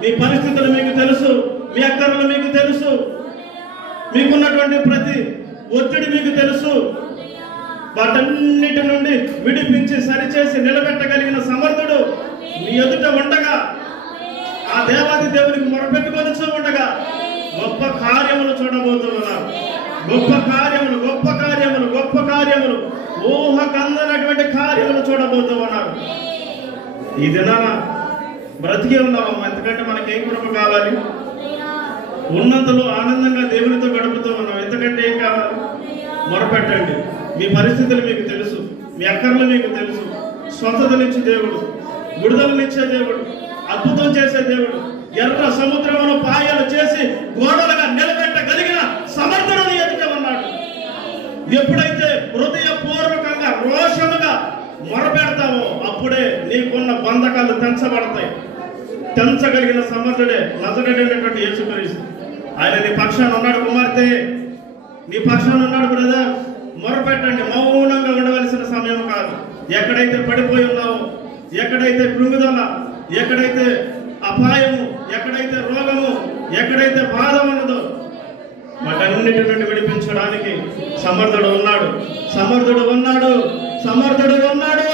మీ పరిస్థితులు మీకు తెలుసు, మీ అక్కర్లు మీకు తెలుసు, మీకున్నటువంటి ప్రతి ఒత్తిడి మీకు తెలుసు. వాటన్నిటి నుండి విడిపించి సరిచేసి నిలబెట్టగలిగిన సమర్థుడు మీ ఎదుట ఉండగా, ఆ దేవాది దేవునికి మొరపెట్టుకొనిచూ ఉండగా గొప్ప కార్యములు చూడబోతున్నారు. గొప్ప కార్యములు, గొప్ప కార్యములు, గొప్ప కార్యములు, ఊహకందనటువంటి కార్యములు చూడబోతూ ఉన్నారు. ఈ దినాన బ్రతికే ఉన్నామమ్మా. ఎందుకంటే మనకేం కృప కావాలి? ఉన్నంతలో ఆనందంగా దేవునితో గడుపుతూ ఉన్నాం. ఎందుకంటే ఏం కావాలి? మొరపెట్టండి. మీ పరిస్థితులు మీకు తెలుసు, మీ అక్కర్లు మీకు తెలుసు. స్వస్థతనిచ్చే దేవుడు, విడుదలనిచ్చే దేవుడు, అద్భుతం చేసే దేవుడు, ఎర్ర సముద్రమును పాయలు చేసి గోడలుగా నిలబెట్టగలిగిన సమర్థుడు ఎదుట ఉన్నాడు. ఎప్పుడైతే హృదయపూర్వకంగా రోషముగా మొరపెడతావో అప్పుడే నీకున్న బంధకాలు తెంచబడతాయి. తెంచగలిగిన సమర్థుడే నజరేయుడైనటువంటి యేసుక్రీస్తు. ఆయన నీ పక్షాన ఉన్నాడు. కుమార్తె, నీ పక్షాన ఉన్నాడు. బ్రదర్, మొరపెట్టండి. మౌనంగా ఉండవలసిన సమయం కాదు. ఎక్కడైతే పడిపోయి ఉన్నావో, ఎక్కడైతే కృంగుదల, ఎక్కడైతే అపాయము, ఎక్కడైతే రోగము, ఎక్కడైతే బాధ ఉన్నదో వాటన్నిటి నుండి విడిపించడానికి సమర్థుడు ఉన్నాడు. సమర్థుడు ఉన్నాడు. సమర్థుడు ఉన్నాడు.